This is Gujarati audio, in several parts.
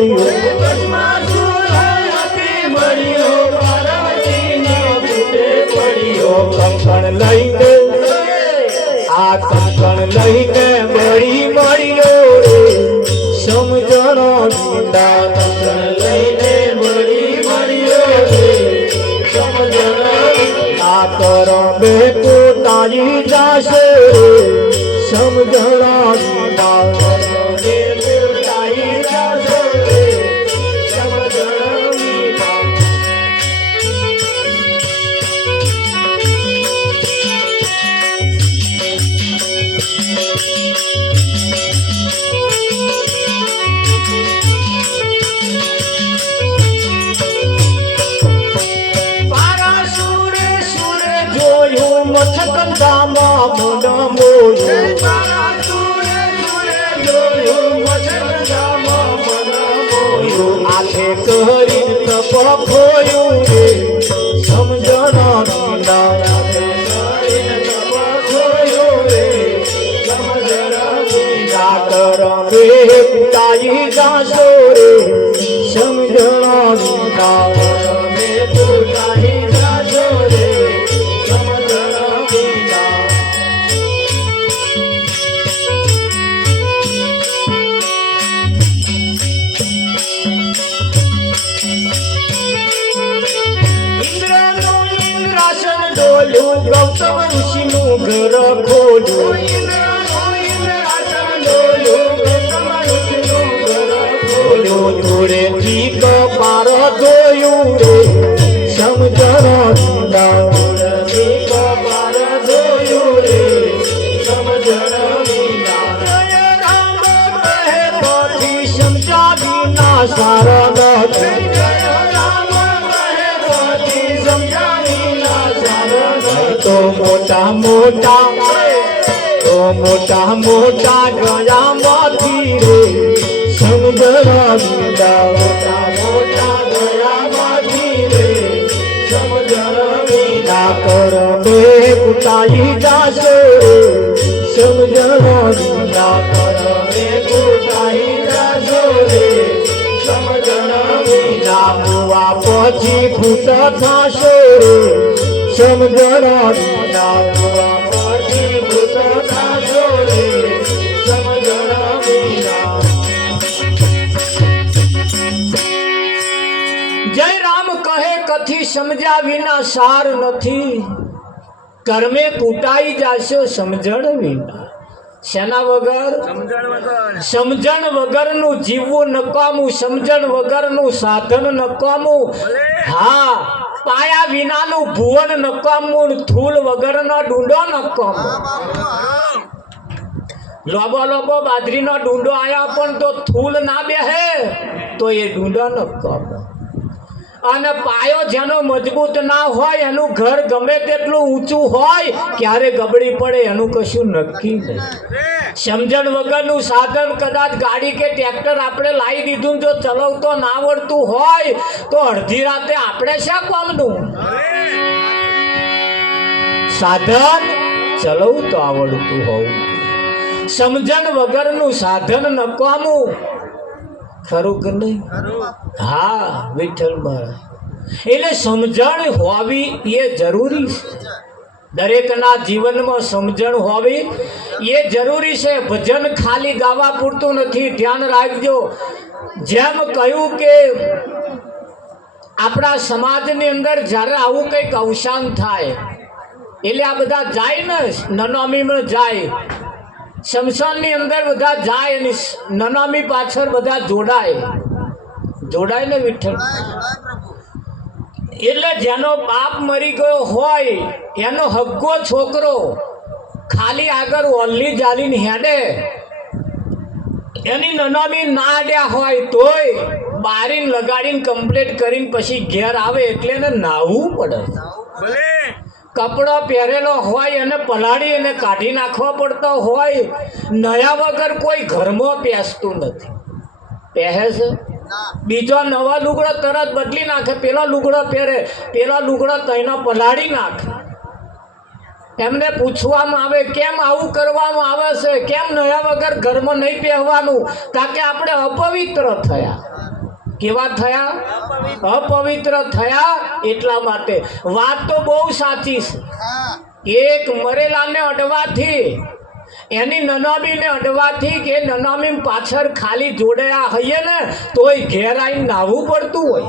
મળ્યો કંકણ લઈને આ કંકણ લઈને બળી મળ્યો રે સમજણો વિના કંકણ લઈને બળી મળ્યો રે સમજણો આ કરમે પોતાની જાશે રે સમજણો વિના કરમે પોતાની જાશે રે સમજણો વિના મથકંદામાં મુંડા મોયું આખે કરી તપ ખોયું રે સમજણા વિના કરમે પુતાઈ જાશો રે સમજણા વિના કરમે પુતાઈ જાશો રે ગૌતમ ઋષિનું ઘર ખોલ્યું જોડેથી કપાર ધોયું રે સમજણ કપાર ધોયું રે સમજણ રામ કહે પછી સમજાવી ના સારા નથી તો મોટા મોટા ગયામાંથી રે સમજણા વિના મોટા ગયામાંથી રે સમજણા વિના કરમે પુતાઈ જાશો રે સમજણા વિના કરમે પુતાઈ જાશો રે સમજણા વિના મુવા પછી ફૂટ થાશો રે સમજણા વિના પછી ભૂત થાશો રે સમજણા વિના જય રામ કહે કથી સમજ્યા વિના સાર નથી કર્મે કૂટાઈ જાશો સમજણ વિના શેના વગર સમજણ વગરનું જીવવું નકામું સમજણ વગરનું સાધન નકામું હા પાયા વિનાનું ભુવન નકામું થૂલ વગરનો ડુંડો નકામો લોબો લોબો બાજરીનો ડુંડો આયા પણ તો થૂલ ના બેહે તો એ ડુંડો નકામો અને પાયો જેનો મજબૂત ના હોય એનું ઘર ગમે તેટલું ઊંચું હોય ક્યારે ગબડી પડે એનું કશું નક્કી નહીં સમજણ વગરનું સાધન કદાચ ગાડી કે ટ્રેક્ટર આપણે લાવી દીધું જો ચલાવતો ના આવડતું હોય તો અડધી રાતે આપણે શા કામનું સાધન ચલાવતો આવડતું હોવું સમજણ વગરનું સાધન નકામું ખરું કે નહીં હા વિઠ્ઠલ મહારાજ એટલે સમજણ હોવી એ જરૂરી છે દરેકના જીવનમાં સમજણ હોવી એ જરૂરી છે ભજન ખાલી ગાવા પૂરતું નથી ધ્યાન રાખજો જેમ કહ્યું કે આપણા સમાજની અંદર જ્યારે આવું કંઈક અવસાન થાય એટલે આ બધા જાય ને નનામીમાં જાય શમશાનની અંદર બધા જાય અને નનામી પાછળ બધા જોડાય ને વિઠ્ઠલ એટલે જેનો બાપ મરી ગયો હોય એનો હગ્ગો છોકરો ખાલી આગળ ઓલ્લી જાલીને હેડે એની નનામી ના આડ્યા હોય તોય બારીને લગાડીને કમ્પ્લીટ કરીને પછી ઘેર આવે એટલે એને નાહવું પડે કપડો પહેરેલો હોય અને પલાળી અને કાઢી નાખવા પડતો હોય નયા વગર કોઈ ઘરમાં પહેરતું નથી પહેરે છે બીજો નવા લુગડો તરત બદલી નાખે પેલા લુગડો પહેરે પેલા લુગડો તઈનો પલાળી નાખે એમને પૂછવામાં આવે કેમ આવું કરવામાં આવે છે કેમ નયા વગર ઘરમાં નહીં પહેરવાનું કારણ કે આપણે અપવિત્ર થયા કેવા થયા? અપવિત્ર થયા. એટલા માટે વાત તો બહુ સાચી છે. એક મરેલાને અડવાથી, એની નનામીને અડવાથી કે નનામી પાછળ ખાલી જોડ્યા હઈએ ને તોય ઘેર આવીને નાહવું પડતું હોય.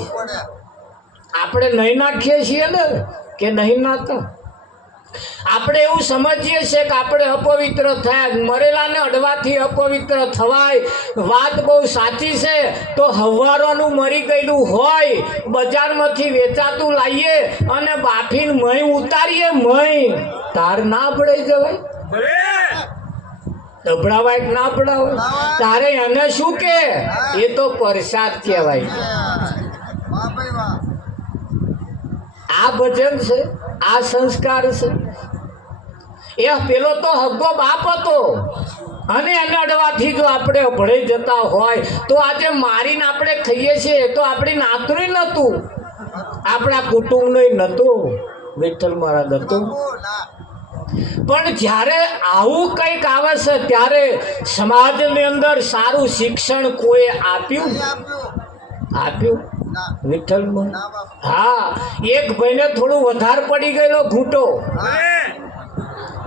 આપણે નહીં નાખીએ છીએ ને કે નહીં નાતા? આપણે એવું સમજીએ છીએ કે આપણે અપવિત્ર થયા. મરેલાને અડવાથી અપવિત્ર થવાય. વાત બહુ સાચી છે. તો હવારોનું મરી ગયેલું હોય બજારમાંથી વેચાતું લાવીએ અને બાફીને મહી ઉતારીએ, મહી તાર ના પડાઈ જવાય? દબડાવાય કે ના પડાવાય? તારે એને શું કે? એ તો પ્રસાદ કહેવાય. આ ભજન છે, આ સંસ્કાર છે. એ પેલો તો હગ્ગો બાપ હતો અને એને અડવાથી જો આપણે ભળી જતા હોય તો આજે મારીને આપણે ખાઈએ છીએ તો આપણી નાતરું નહોતું, આપણા કુટુંબનું નહોતું, વિઠ્ઠલ મહારાજ હતું. પણ જ્યારે આવું કંઈક આવે છે ત્યારે સમાજની અંદર સારું શિક્ષણ કોઈ આપ્યું? વિઠ્ઠલમાં. હા, એક ભાઈને થોડું વધારે પડી ગયેલો ઘૂંટો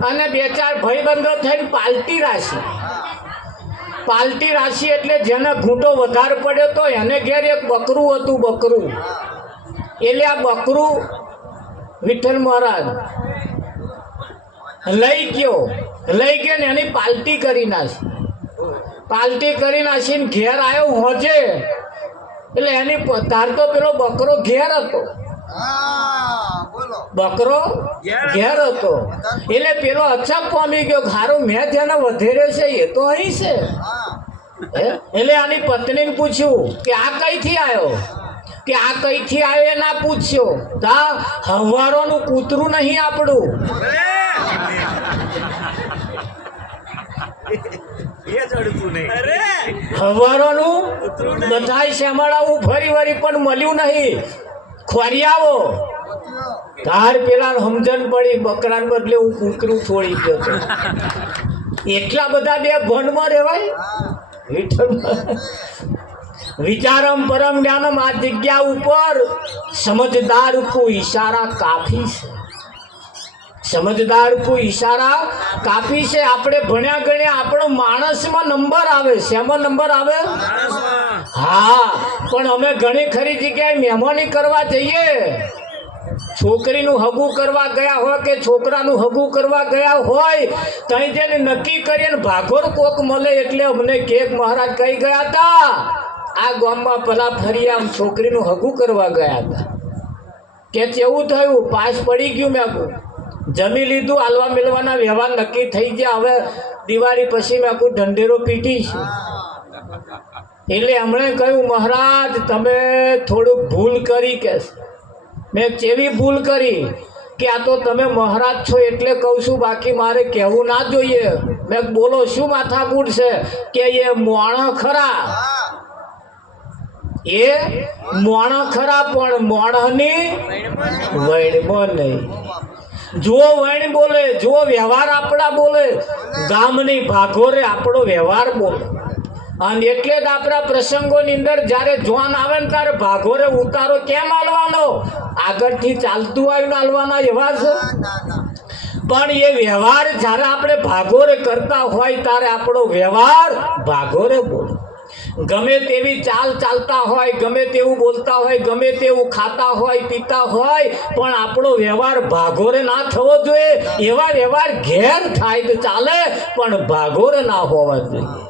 અને બે ચાર ભાઈબંધો થઈને પાલટી રાશી એટલે જેને ઘૂંટો વધારે પડ્યો તો એને ઘેર એક બકરું હતું. બકરું એટલે આ બકરું વિઠ્ઠલ મહારાજ લઈ ગયો ને એની પાલટી કરી નાખીને ઘેર આવ્યો હોજે. એટલે એની તાર તો પેલો બકરો ઘેર હતો. એટલે પેલો અચક પામી ગયો, હારું મેં જેને વધેરે છે એ તો અહીં છે. એટલે આની પત્નીને પૂછ્યું કે આ કઈથી આવ્યો? કે આ કઈથી આવ્યો એ ના પૂછ્યો. તા હવારોનું કૂતરું નહીં આપણું. હવારોનું બધાય શેમાડાવું ફરી પણ મળ્યું નહીં. ખોરિયાવો તાર પેલા સમજણ પડી બકરાને બદલે હું કૂતરું છોડી ગયો હતો. એટલા બધા બે ભણમાં રહેવાય? વિચારમ પરમ જ્ઞાનમ. આ જગ્યા ઉપર સમજદાર કો ઈશારા કાફી છે. સમજદાર કો ઈશારા કાફી છે. આપણે ભણ્યા ગણ્યા આપણો માણસમાં નંબર આવે. શેમાં નંબર આવે? હા, પણ અમે ઘણી ખરી જગ્યાએ મહેમાની કરવા જઈએ, છોકરીનું હગું કરવા ગયા હોય કે છોકરાનું હગું કરવા ગયા હોય, ત્યાં જઈને નક્કી કરીને ભાગોર કોક મળે એટલે અમને કેક મહારાજ કઈ ગયા હતા આ ગામમાં પેલા ફરી આમ છોકરીનું હગું કરવા ગયા હતા. કે કેવું થયું? પાસ પડી ગયું. મેં જમી લીધું, હાલવા મેળવાના વ્યવહાર નક્કી થઈ ગયા. હવે દિવાળી પછી મેં કોઈ ઢંઢેરો પીટીશ. એટલે એમણે કહ્યું મહારાજ તમે થોડુંક ભૂલ કરી. કે મેં કેવી ભૂલ કરી? કે આ તો તમે મહારાજ છો એટલે કહું છું, બાકી મારે કહેવું ના જોઈએ. મેં બોલો શું માથાકૂટ છે? કે એ મોણ ખરા, એ મોણ ખરા પણ મોણની વૈણમાં નહીં. જો વૈણ બોલે, જો વ્યવહાર આપણા બોલે, ગામની ભાગોરે આપણો વ્યવહાર બોલે. અને એટલે જ આપણા પ્રસંગોની અંદર જ્યારે જોન આવે ને ત્યારે ભાગોરે ઉતારો કેમ આલવાનો? આગળથી ચાલતું આવ્યું આલવાના એવા છે. પણ એ વ્યવહાર જ્યારે આપણે ભાગોરે કરતા હોય ત્યારે આપણો વ્યવહાર ભાગોરે બોલે. ગમે તેવી ચાલ ચાલતા હોય, ગમે તેવું બોલતા હોય, ગમે તેવું ખાતા હોય, પીતા હોય, પણ આપણો વ્યવહાર ભાગોરે ના થવો જોઈએ. એવા વ્યવહાર ઘેર થાય તો ચાલે પણ ભાગોરે ના હોવા જોઈએ.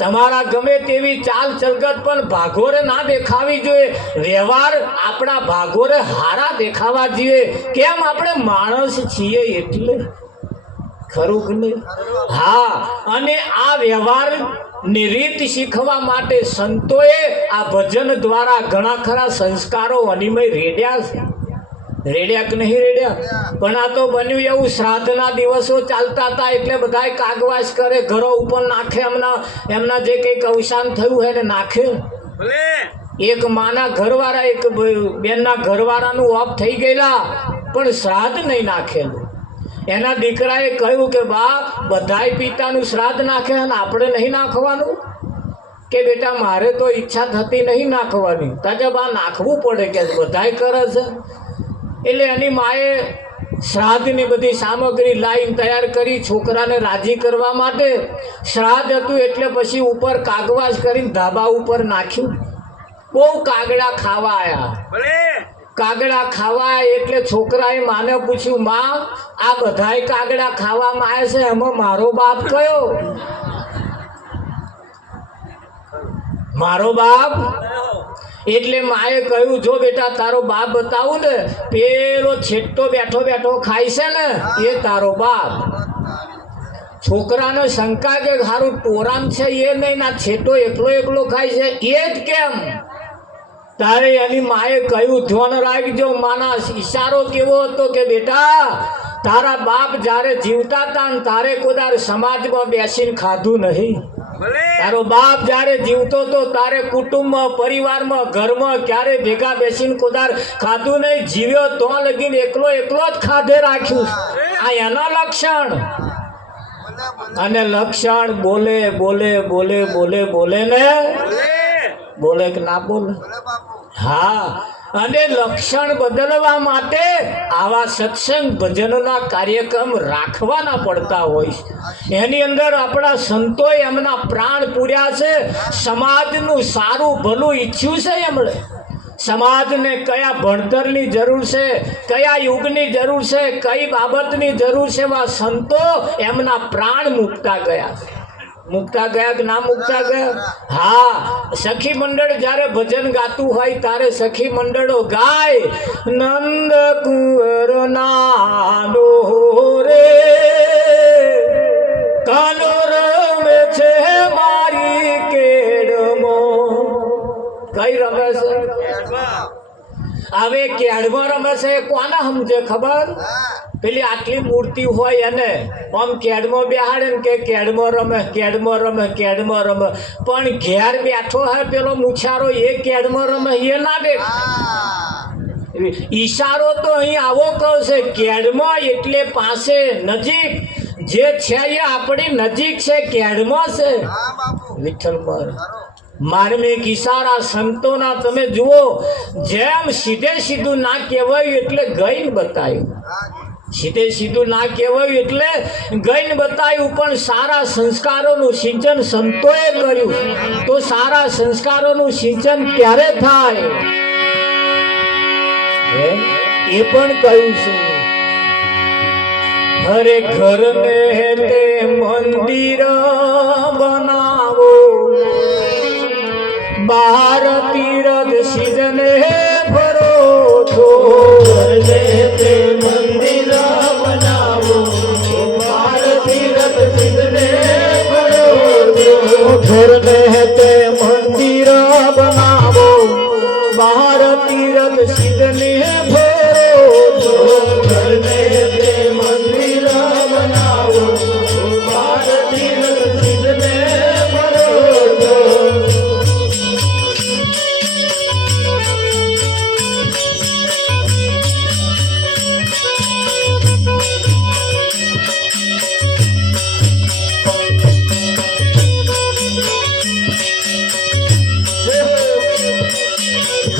તમારા ગમે તેવી ચાલ ચલગત પણ ભાગોરે ના દેખાવી જોઈએ. વ્યવહાર આપણા ભાગોરે હારા દેખાવા જોઈએ. કેમ? આપણે માણસ છીએ એટલે. ખરું કે નહીં? હા, અને આ વ્યવહાર ની રીત શીખવા માટે સંતોએ આ ભજન દ્વારા ઘણા ખરા સંસ્કારો અનિમય રેડ્યા છે. રેડ્યા કે નહીં રેડ્યા? પણ આ તો બન્યું એવું, શ્રાદ્ધના દિવસો ચાલતા હતા એટલે બધા કાગવાસ કરે, ઘરો ઉપર નાખે. એમના જે કંઈક અવસાન થયું હોય ને નાખે. એક માના ઘરવાળા, એક બેનના ઘરવાળાનું ઓફ થઈ ગયેલા પણ શ્રાદ્ધ નહીં નાખેલું. એના દીકરાએ કહ્યું કે બા બધાય પિતાનું શ્રાદ્ધ નાખે અને આપણે નહીં નાખવાનું. કે બેટા મારે તો ઈચ્છા થતી નહીં નાખવાની. તાકે બા નાખવું પડે કે બધાય કરે છે. એટલે એની માએ શ્રાદ્ધની બધી સામગ્રી લાવીને તૈયાર કરી છોકરાને રાજી કરવા માટે. શ્રાદ્ધ હતું એટલે પછી ઉપર કાગવાસ કરીને ધાબા ઉપર નાખ્યું. બહુ કાગડા ખાવા આવ્યા. કાગડા ખાવા એટલે છોકરાએ માને પૂછ્યું, માં આ બધાય કાગડા ખાવામાં આવે છે, એમાં મારો બાપ કયો? મારો બાપ? એટલે માએ કહ્યું, જો બેટા તારો બાપ બતાવું ને, પેલો છેટો બેઠો બેઠો ખાય છે ને એ તારો બાપ. છોકરાને શંકા કે સારું ટોરામ છે એ નહીં, ના છેટો એકલો એકલો ખાય છે એ જ કેમ? તારે એની માએ કહ્યું, ધ્યાન રાખજો. માના ઈશારો કેવો હતો કે બેટા તારા બાપ જ્યારે જીવતા હતા ને તારે કોદાર સમાજમાં બેસીને ખાધું નહીં. તારો બાપ જ્યારે જીવતો હતો તારે કુટુંબમાં, પરિવારમાં, ઘરમાં ક્યારે ભેગા બેસીને કોદાર ખાધું નહીં. જીવ્યો તો લગીને એકલો એકલો જ ખાધે રાખ્યું. આ એના લક્ષણ. અને લક્ષણ બોલે બોલે બોલે બોલે બોલે ને બોલે કે ના બોલે? હા. અને લક્ષણ બદલવા માટે આવા સત્સંગ ભજનના કાર્યક્રમ રાખવાના પડતા હોય છે. એની અંદર આપણા સંતોએ એમના પ્રાણ પૂર્યા છે. સમાજનું સારું ભલું ઈચ્છ્યું છે એમણે. સમાજને કયા ભણતરની જરૂર છે, કયા યુગની જરૂર છે, કઈ બાબતની જરૂર છે, એવા સંતો એમના પ્રાણ મૂકતા ગયા છે. મૂકતા ગયા કે ના મૂકતા ગયા? હા. સખી મંડળ જ્યારે ભજન ગાતું હોય ત્યારે સખી મંડળો ગાય, નંદ કુંવર નાનો રે કાલો રમે છે મારી કેડમો. કઈ રમે છે? હવે કેડમાં રમે છે. કોને સમજે ખબર? પેલી આટલી મૂર્તિ હોય એને આમ કેડમાં બેહાડે ને કે કેડમાં રમે, કેડમાં રમે, કેડમાં રમે. પણ ઘેર બેઠો હોય પેલો મુછારો એ કેડમાં રમે એ ના દેખાય. ઈશારો તો અહીં આવો કહો છે, કેડમાં એટલે પાસે, નજીક. જે છે એ આપણી નજીક છે, કેડમાં છે. વિઠ્ઠલ પર માર્મિક ઈશારા સંતોના તમે જુઓ. જેમ સીધે સીધું ના કહેવાયું એટલે ગઈને બતાવ્યું. સીધે સીધું ના કહેવાયું એટલે ગઈને બતાવ્યું. પણ સારા સંસ્કારોનું સિંચન સંતોએ કર્યું. તો સારા સંસ્કારોનું સિંચન ક્યારે થાય એ પણ કહ્યું છે. હરે ઘરને તે મંદિર બનાવો, બહાર તીરથ સિદ્ધને ભરો છો. તે મંદિર બનાવો, બહાર તીરથ સિદ્ધને ભરો છો. ઘરને તે મંદિર બનાવો, બહાર તીરથ સિદ્ધને ભરો છો. ઘરને તે મંદિર બનાવો, બહાર તીરથ સિદ્ધને ભરો છો.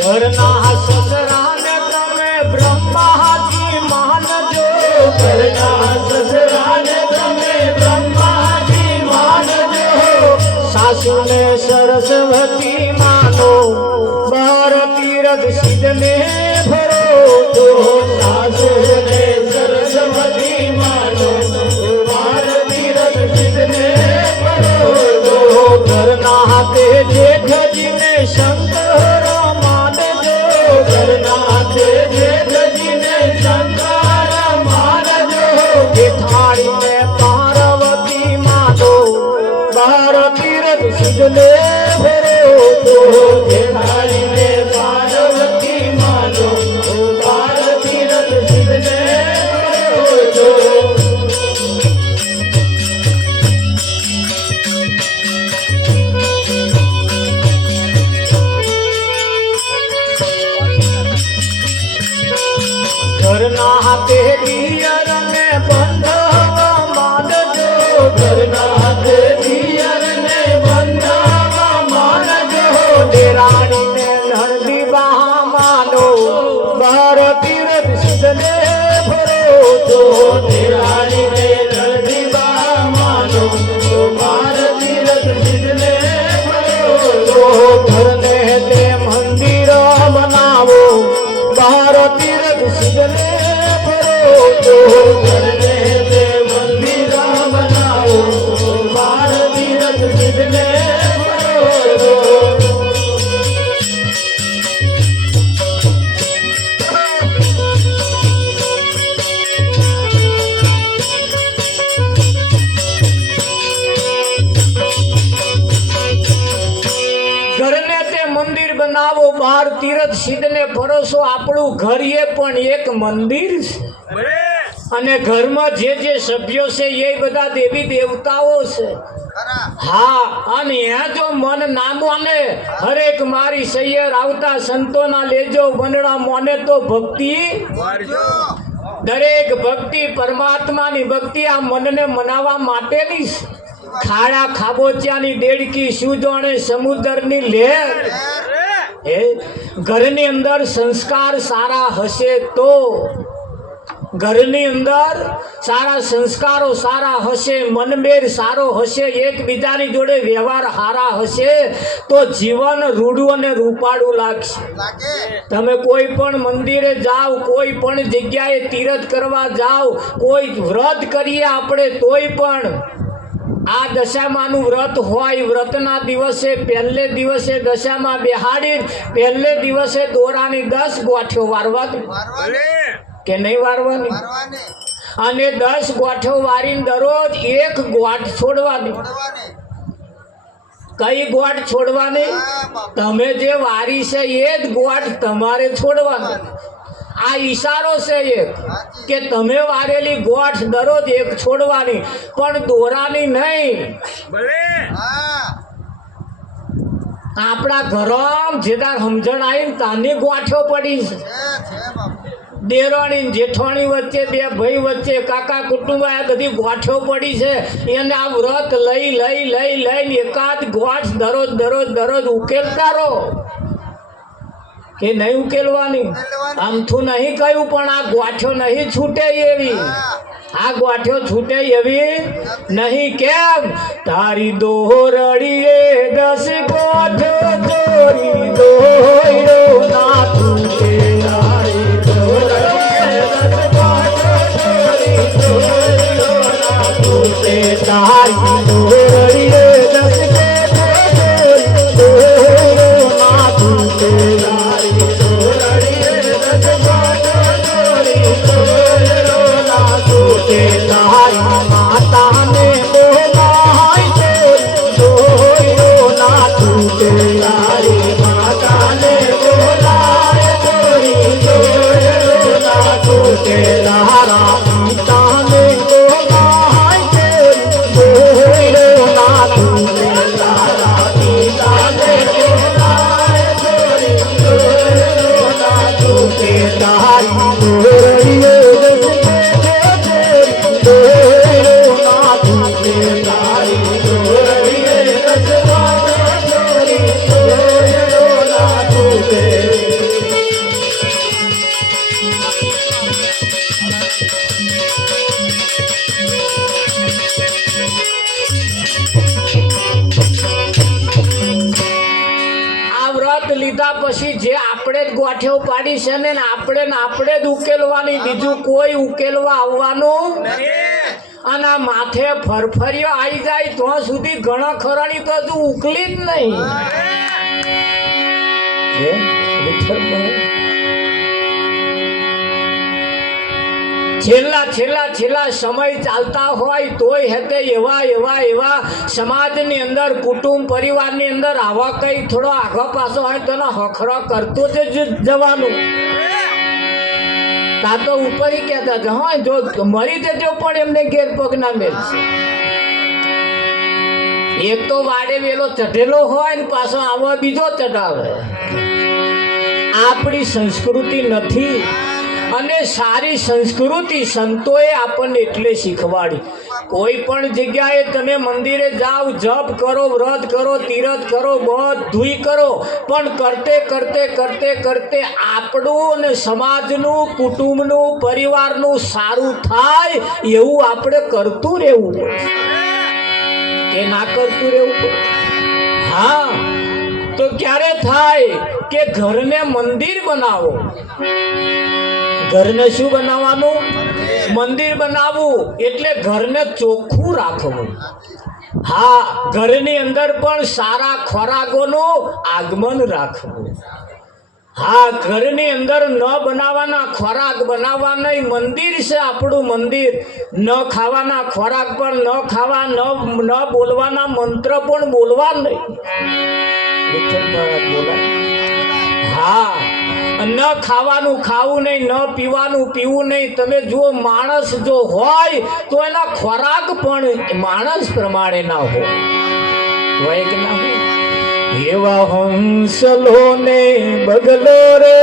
ઘરના સસરાને તમે બ્રહ્માજી માનજો. ઘરના સસરાને તમે બ્રહ્માજી માનજો. સાસુને સરસ્વતી માનો, બાર તીરથ સિદ્ધને ભરો છો. સાસુને સરસ્વતી માનો, બાર તીરથ સિદ્ધને ભરો છો. ઘરના હાથે જેઠજીને શંકર માનજો. ઘરના હાથે જેઠજીને શંકર માનજો. જેઠાણીને પાર્વતી માનો, બાર તીરથ સિદ્ધને ભરો છો. જેઠાણીને પાર્વતી માનો, બાર તીરથ સિદ્ધને ભરો છો. ઘરના હાથે દિયરને બંધાવા માનજો. ઘરના હાથે દિયરને બંધાવા બાર તીર્થ સિદ્ધને પરોસો આપણું ઘર એ પણ એક મંદિર છે અને ઘરમાં જે જે સભ્યો છે એ બધા દેવી દેવતાઓ છે. હા, અને ત્યાં જો મન ના મોને હરેક મારી સૈયર આવતા સંતોના લેજો વનડા મોને તો ભક્તિ દરેક ભક્તિ પરમાત્માની ભક્તિ આ મનને મનાવવા માટેની છે. ખાડા ખાબોચિયાની દેડકી શું જાણે સમુદ્રની લહેર. એ ઘરની અંદર સંસ્કાર સારા હશે તો, ઘરની અંદર સારા સંસ્કારો સારા હશે, મનમેળ સારો હશે, એકબીજાની જોડે વ્યવહાર સારા હશે તો જીવન રૂડું અને રૂપાળું લાગશે. તમે કોઈ પણ મંદિરે જાઓ, કોઈ પણ જગ્યાએ તીર્થ કરવા જાઓ, કોઈ વ્રત કરીએ આપણે તોય પણ આ દશામાનું વ્રત હોય, વ્રતના દિવસે પહેલે દિવસે દશામાં બેહાડી પહેલે દિવસે દોરાની 10 ગોઠીઓ વારવાની કે નહીં વારવાની, અને 10 ગોઠીઓ વારીને દરરોજ એક ગોઠ છોડવાની. કઈ ગોઠ છોડવાની? તમે જે વારી છે એ જ ગોઠ તમારે છોડવાની. આ ઈશારો છે એક કે તમે વારેલી ગોઠ દરરોજ એક છોડવાની, પણ દોરાની નહીં. આપણા ઘરમાં જેદાર સમજણ આવી તાની ગોઠો પડી છે. દેરાણી જેઠાણી વચ્ચે, બે ભાઈ વચ્ચે, કાકા કુટુંબ આ બધી ગોઠો પડી છે. એને આ વ્રત લઈને એકાદ ગોઠ દરરોજ દરરોજ દરરોજ ઉકેલતા રહો કે નહીં ઉકેલવાની. આમથું નહીં કહ્યું, પણ આ ગોઠો નહીં છૂટે એવી, આ ગોઠો છૂટે એવી નહીં. કેમ? તારી દોરડીએ 10 ગોઠો ચોરી દોયડો ના છૂટે. તારી દોરડીએ 10 ગોઠો ચોરી દોયડો ના છૂટે. તારી દોરડીએ 10 ગોઠો ચોરી દોયડો ના છૂટે. તારી માતાને બોલાય દોયડો ના છૂટે. તારી માતાને બોલાય દોયડો ના છૂટે. તારા પિતાને બોલાય દોયડો ના છૂટે. તારા પિતાને બોલાય દોયડો ના છૂટે. તારી દોરડીએ લીધા પછી જે આપણે જ ગોઠ્યો પાડી છે ને આપણે જ ઉકેલવાની, બીજું કોઈ ઉકેલવા આવવાનું. અને માથે ફરફરિયો આવી જાય તો સુધી ઘણા ખરાની તો હજુ ઉકલી જ નહીં. છેલ્લા સમય ચાલતા હોય તોય હેતે એવા સમાજની અંદર, કુટુંબ પરિવારની અંદર આવા કઈ થોડો આગો પાછો હોય તો હખરો કરતો જ જવાનું. તા તો ઉપર કહેતા હતા હા જો મરી જજો પણ એમને ઘેર પગ ના મેળશે. એક તો વાડે વેલો ચઢેલો હોય ને પાછો આવો બીજો ચઢાવે. આપણી સંસ્કૃતિ નથી. અને સારી સંસ્કૃતિ સંતોએ આપણને એટલે શીખવાડી. કોઈ પણ જગ્યાએ તમે મંદિરે જાઓ, જપ કરો, વ્રત કરો, તીરથ કરો, બધુંય કરો, પણ કરતે આપણું અને સમાજનું, કુટુંબનું, પરિવારનું સારું થાય એવું આપણે કરતું રહેવું પડે કે ના કરતું રહેવું પડે. હા, તો ક્યારે થાય કે ઘરને મંદિર બનાવો. ઘરને શું બનાવવાનું? મંદિર બનાવવું એટલે ઘરને ચોખ્ખું રાખવું. હા, ઘરની અંદર પણ સારા ખોરાકોનું આગમન રાખવું. હા, ઘરની અંદર ન બનાવવાના ખોરાક બનાવવા નહીં. મંદિર છે આપણું મંદિર. ન ખાવાના ખોરાક પણ ન ખાવા, ન બોલવાના મંત્ર પણ બોલવા નહીં. વિઠ્ઠલ મહારાજ બોલાય. હા, ન ખાવાનું ખાવું નહીં, ન પીવાનું પીવું નહીં. તમે જુઓ, માણસ જો હોય તો એના ખોરાક પણ માણસ પ્રમાણે ના હોય કે ના હોય. એવા હંસલો ને બગલો રે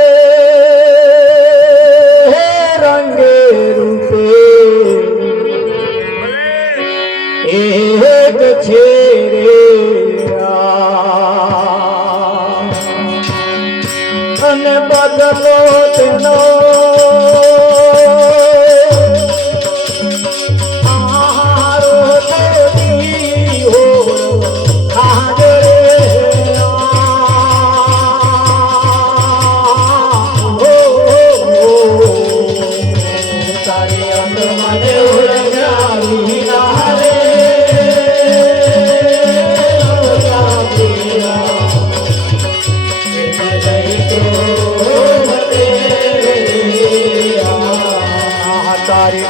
રંગે રૂપે એક છે રે અને બગલો તેનો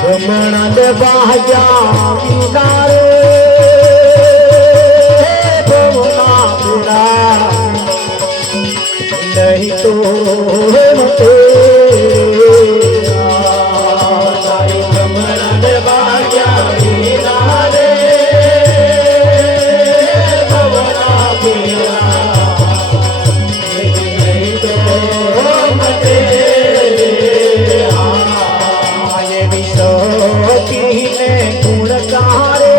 ભમણા દે બાજા વિનારે ભમણા પુરા નહીં તો મતે તારી ભમણા દે બાજા વિનારે ભમણા પુરા નહીં તો મતે ને ગુણકારે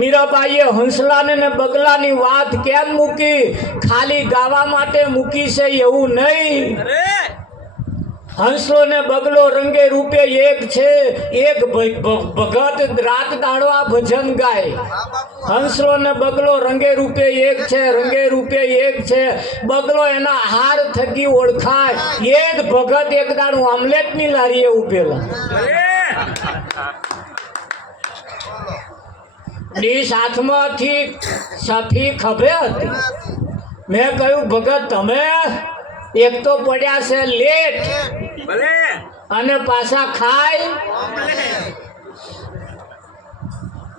મીરાબાઈએ હંસલાને ને બગલાની વાત કેમ મૂકી? ખાલી ગાવા માટે મૂકી છે એવું નહીં. હંસલો ને બગલો રંગે રૂપે એક છે. એક ભગત રાત દાડો આ ભજન ગાય. હંસલો ને બગલો રંગે રૂપે એક છે, રંગે રૂપે એક છે. બગલો એના હાર થકી ઓળખાય. એક ભગત એક દાડું આમલેટની લારીએ ઉભેલા. ડીશ હાથમાંથી સફી ખભે હતી. મેં કહ્યું, ભગત તમે એક તો પડ્યા છે લેટ અને પાછા ખાય.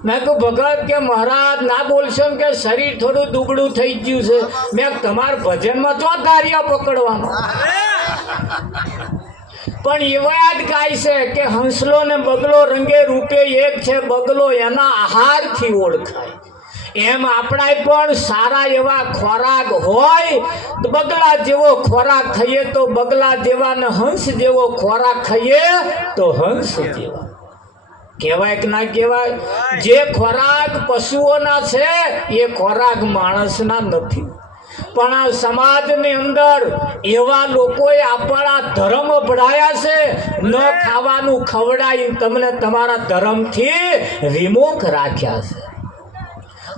મેં કહ્યું, ભગત કે મહારાજ ના બોલશો કે શરીર થોડું દુબળું થઈ ગયું છે. મેં તમારા ભજનમાં ચો ધાર્યા પકડવાનું. પણ એવા જ ગાય છે કે હંસલો ને બગલો રંગે રૂપે એક છે, બગલો એના આહારથી ઓળખાય. એમ આપણા પણ સારા એવા ખોરાક હોય તો બગલા જેવો ખોરાક ખાઈએ તો બગલા જેવા, ને હંસ જેવો ખોરાક ખાઈએ તો હંસ જેવા. કહેવાય કે ના કહેવાય? જે ખોરાક પશુઓના છે એ ખોરાક માણસના નથી. પણ આ સમાજની અંદર એવા લોકોએ આપણા ધર્મ ભળાયા છે. ન ખાવાનું ખવડાવી તમને તમારા ધર્મથી વિમુખ રાખ્યા છે.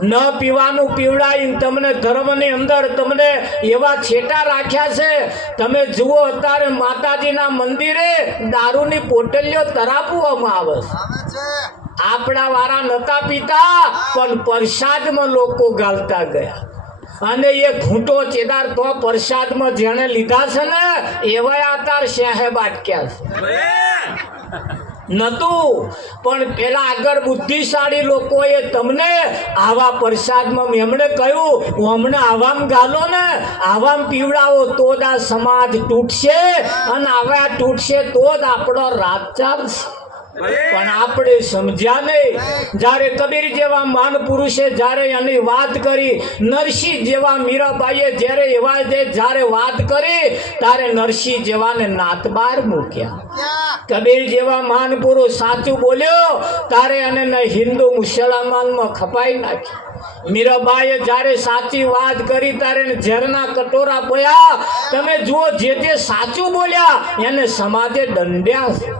ન પીવાનું પીવડાવી તમને ધર્મની અંદર તમને એવા છેટા રાખ્યા છે. તમે જુઓ અત્યારે માતાજીના મંદિરે દારૂની પોટલીઓ તરાપવામાં આવે છે. આપણા વાળા નતા પીતા પણ પ્રસાદમાં લોકો ગાલતા ગયા. અને એ ઘૂંટો ચેદાર તો પ્રસાદમાં જેને લીધા છે ને એવા અત્યારે સાહેબ અટક્યા છે. નતું પણ પેલા આગળ બુદ્ધિશાળી લોકોએ તમને આવા પ્રસાદમાં એમણે કહ્યું અમને આવામ ગાલો ને આવામ પીવડાવો તો જ આ સમાજ તૂટશે, અને આવા તૂટશે તો જ આપણો રાજ ચાલશે. પણ આપણે સમજ્યા નહીં. જ્યારે કબીર જેવા મહાન પુરુષે જ્યારે એની વાત કરી, નરસિંહ જેવા મીરાબાઈએ જ્યારે એવા જ્યારે વાત કરી ત્યારે નરસિંહ જેવાને નાતબાર મૂક્યા. કબીર જેવા મહાન પુરુષ સાચું બોલ્યો ત્યારે એને હિન્દુ મુસલમાનમાં ખપાઈ નાખ્યા. મીરાબાઈએ જ્યારે સાચી વાત કરી ત્યારે ઝેરના કટોરા પયા. તમે જુઓ જે તે સાચું બોલ્યા એને સમાજે દંડ્યા છે,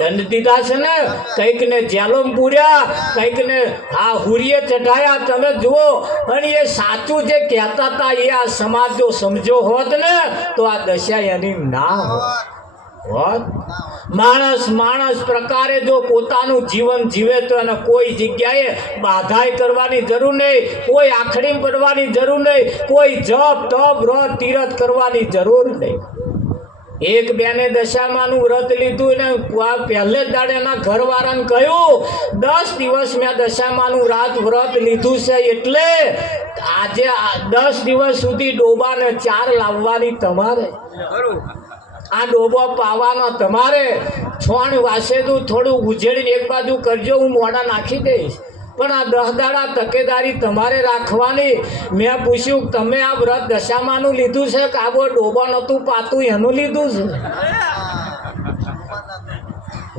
દંડ દીધા છે ને. કંઈક ને જેલોમ પૂર્યા, કંઈક ને આ હુરીએ ચઢાયા. તમે જુઓ, અને એ સાચું જે કહેતા હતા એ આ સમાજ જો સમજો હોત ને તો આ દશા એની ના હોત. માણસ પ્રકારે જો પોતાનું જીવન જીવે તો એને કોઈ જગ્યાએ બાધાઈ કરવાની જરૂર નહીં, કોઈ આખડી પડવાની જરૂર નહીં, કોઈ જપ તપ વ્રત તીરથ કરવાની જરૂર નહીં. એક બેને દશામાનું વ્રત લીધું ને પહેલે જ દાડે એના ઘરવાળાને કહ્યું 10 દિવસ મેં દશામાનું વ્રત લીધું છે, એટલે આજે 10 દિવસ સુધી ડોબાને 4 લાવવાની તમારે, આ ડોબો પાવાનો તમારે. છોણ વાસેદું થોડું ઉજેડીને એક બાજુ કરજો, હું મોઢા નાખી દઈશ, પણ આ 10 દાડા તકેદારી તમારે રાખવાની. મેં પૂછ્યું તમે આ વ્રત દશામાનું લીધું છે કે આબો ડોબો નતું પાતું એનું લીધું છે?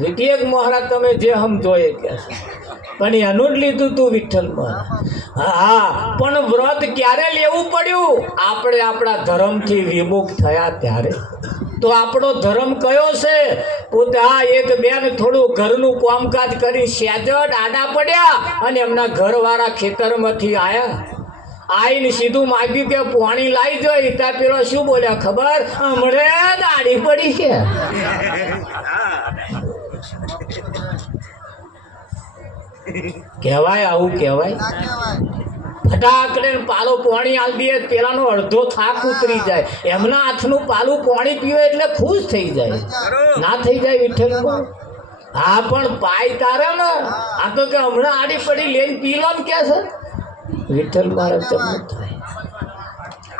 વિઠ્ઠલ મહારાજ તમે જે સમજો એ કે પણ એનું જ લીધું તું વિઠ્ઠલ મહારાજ. હા, પણ વ્રત ક્યારે લેવું પડ્યું? આપણે આપણા ધર્મથી વિમુખ થયા ત્યારે. તો આપણો ધર્મ કયો છે? પોતે હા એક બેન થોડું ઘરનું કામકાજ કરી સહેજ આડા પડ્યા અને એમના ઘરવાળા ખેતરમાંથી આવ્યા. આવીને સીધું માગ્યું કે પાણી લાવી જોઈ. ત્યાં પેલો શું બોલ્યા ખબર? હમણે દાડી પડી છે. કહેવાય આવું? કહેવાય? ફટાકડે પાલો પાણી આલી દે, પેલાનો અડધો થાક ઉતરી જાય. એમના હાથનું પાલું પાણી પીવે એટલે ખુશ થઈ જાય, ના થઈ જાય વિઠ્ઠલ? હા, પણ પાય તારે ને આ તો કે હમણાં આડી પડી લઈને પી લો ને કે છે વિઠ્ઠલ મહારાજ. તમને થાય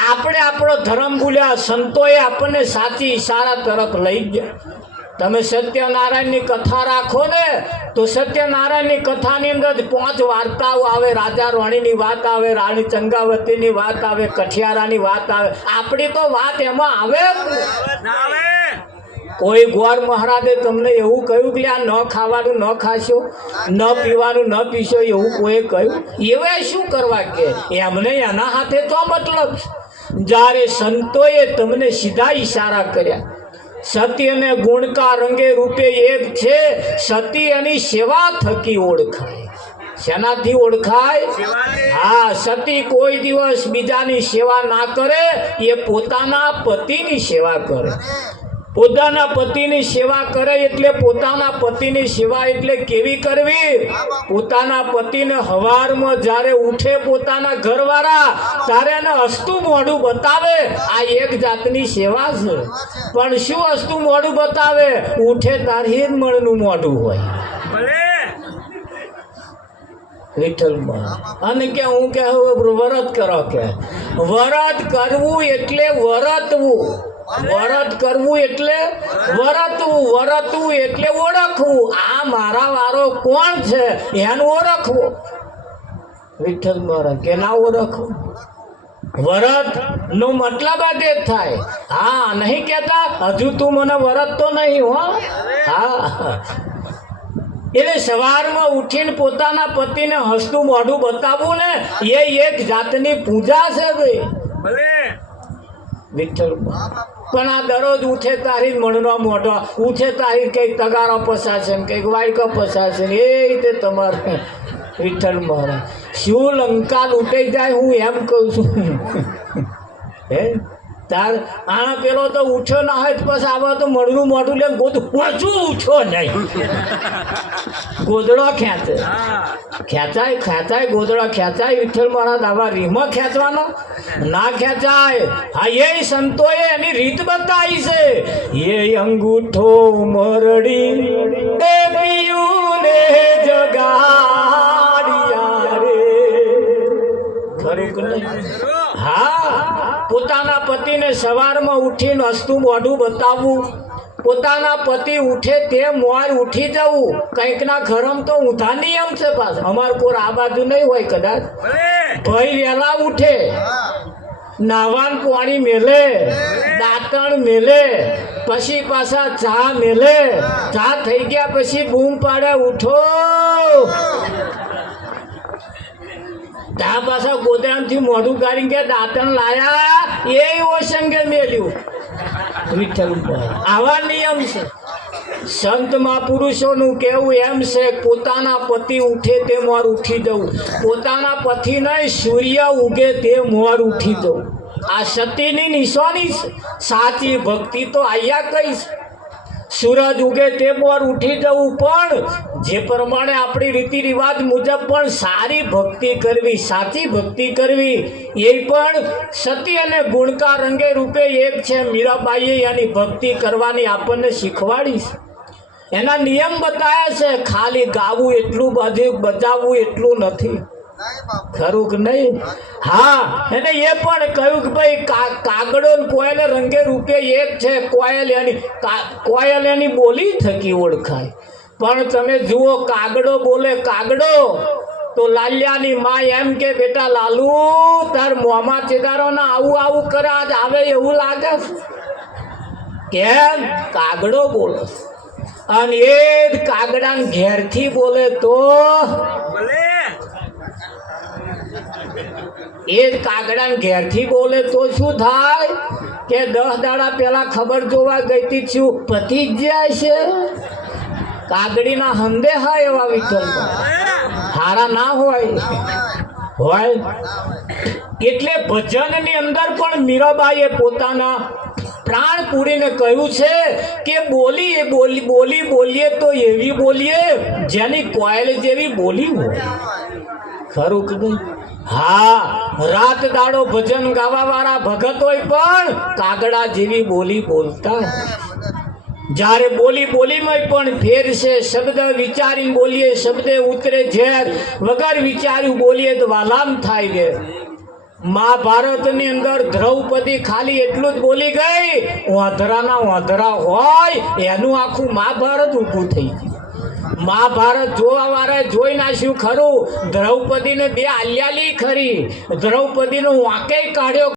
આપણે આપણો ધર્મ ભૂલ્યા. સંતોએ આપણને સાચી ઈશારા તરફ લઈ ગયા. તમે સત્યનારાયણની કથા રાખો ને તો સત્યનારાયણની કથાની અંદર 5 વાર્તાઓ આવે. રાજા રાણીની વાત આવે, રાણી ચંગાવતીની વાત આવે, કઠિયારાની વાત આવે. આપણી તો વાત એમાં આવે ના આવે. કોઈ ગોર મહારાજે તમને એવું કહ્યું કે આ ન ખાવાનું ન ખાશો, ન પીવાનું ન પીશો, એવું કોઈ કહ્યું? એવે શું કરવા કે એમને એના હાથે તો મતલબ. જ્યારે સંતોએ તમને સીધા ઈશારા કર્યા. સતી અને ગુણકા રંગે રૂપે એક છે, સતી એની સેવા થકી ઓળખાય. શેનાથી ઓળખાય? હા, સતી કોઈ દિવસ બીજાની સેવા ના કરે, એ પોતાના પતિની સેવા કરે. પોતાના પતિની સેવા કરે એટલે પોતાના પતિની સેવા એટલે કેવી કરવી? પોતાના પતિને હવારમાં જ્યારે ઉઠે પોતાના ઘરવાળા ત્યારે એને હસતું મોઢું બતાવે. આ એક જાતની સેવા છે. પણ શું હસતું મોઢું બતાવે? ઉઠે તારે જ મળનું મોઢું હોય વિઠ્ઠલમાં. અને કે હું કે વરત કરો, કે વરત કરવું એટલે વરતવું. વરત કરવું એટલે વરતવું એટલે ઓળખવું. આ મારા વારો કોણ છે એનું ઓળખવું. વિઠ્ઠલ મહારાજ કે ના ઓળખવું. વરત નો મતલબ જ એ થાય. હા, નહીં કેતા હજુ તું મને વરત તો નહીં હો. હા, એટલે સવારમાં ઉઠીને પોતાના પતિને હસતું મોઢું બતાવવું ને એ એક જાતની પૂજા છે ભાઈ. વિઠ્ઠલ પણ આ દરરોજ ઉઠે તારી મણનો મોઢો, ઉઠે તારી કઈક તગારો પસાશે ને કઈક વાયકો પસાશે ને એ રીતે તમારે. વિઠ્ઠલ મહારાજ શું લંકા લૂંટાઈ જાય હું એમ કહું છું. હે તાર આણા પેલો તો ઉઠ્યો ના હોય પછી આવા તો મણનું મોઢું લે ગોદ પાછું ઉઠ્યો નહીં. ગોદડો ખેંચાય ગોદડો ખેંચાય. વિઠ્ઠલ મહારાજ આવા રીમાં ખેંચવાનો ના ખેંચાય. હા, એ સંતોએ એની રીત બતાવી છે. એ અંગૂઠો મરડી એ પિયું ને જગાડિયા રે. ખરું કે નહીં? હા, પોતાના પતિને સવારમાં ઉઠીને હસતું મોઢું બતાવવું. પોતાના પતિ ઉઠે તે મોય ઉઠી જવું. કંઈકના ઘરમ તો ઊંધા નિયમ છે પાછા. અમાર કોર આ બાજુ નહીં હોય કદાચ. ભાઈ વહેલા ઉઠે, નાવાન પાણી મેલે, દાંતણ મેલે, પછી પાછા ચા મેલે. ચા થઈ ગયા પછી બૂમ પાડે ઉઠો. ત્યાં પાછા ગોદરામથી મોઢું કાઢી ગયા દાંતણ લાયા એ ઓસંગે મેલ્યું. વિઠ્ઠલ આવા નિયમ છે. સંત મહાપુરુષોનું કહેવું એમ છે પોતાના પતિ ઉઠે તે મોર ઉઠી જવું. પોતાના પતિ નહીં સૂર્ય ઉગે તે મોર ઉઠી જવું. આ સતીની નિશાની છે. સાચી ભક્તિ તો અહીંયા કઈ છે. સૂરજ ઉગે તે મોર ઉઠી જવું. પણ જે પ્રમાણે આપણી રીતિ રિવાજ મુજબ પણ સારી ભક્તિ કરવી, સાચી ભક્તિ કરવી એ પણ સતી અને ગુણકાર રંગે રૂપે એક છે. મીરાબાઈએ એની ભક્તિ કરવાની આપણને શીખવાડી છે. એના નિયમ બતાવ્યા છે. ખાલી ગાવું એટલું બધું બજાવવું એટલું નથી. ખરું કે નહીં? હા, એને એ પણ કહ્યું કે ભાઈ કાગડો ને કોયલ રંગે રૂપે એક છે. કોયલ એની બોલી થકી ઓળખાય. પણ તમે જુઓ કાગડો બોલે કાગડો તો લાલિયાની માં એમ કે બેટા લાલુ તાર મોંમાં ચિદારો ના આવું કરે આજ આવે એવું લાગે. કેમ? કાગડો બોલે. અને એ જ કાગડાને ઘેરથી બોલે તો એ જ કાગડાને ઘેરથી બોલે તો શું થાય કે 10 દાડા પહેલા ખબર જોવા ગઈ હતી શું પતી જ જાય છે. કાગડીના હંદે હા એવા વિઠ્ઠલ હારા ના હોય. એટલે ભજનની અંદર પણ મીરાબાઈએ પોતાના પ્રાણ પૂરીને કહ્યું છે કે બોલીએ તો એવી બોલીએ જેની કોયલ જેવી બોલી હોય. ખરું કે નહીં? હા, રાત દાડો ભજન ગાવા વાળા ભગતોય પણ કાગડા જેવી બોલી બોલતા. જ્યારે બોલીમાં પણ ફેર છે. શબ્દ વિચારીને બોલીએ શબ્દે ઉતરે ઝેર. વગર વિચાર્યું બોલીએ તો વાલામ થાય છે. મહાભારતની અંદર દ્રૌપદી ખાલી એટલું જ બોલી ગઈ. વાંધરાના વાંધરા હોય એનું આખું મહાભારત ઊભું થઈ ગયું. મહાભારત જોવા વાળા જોઈ નાખ્યું ખરું. દ્રૌપદીને 2 આલ્યાલી ખરી. દ્રૌપદીનો વાંકે કાઢ્યો.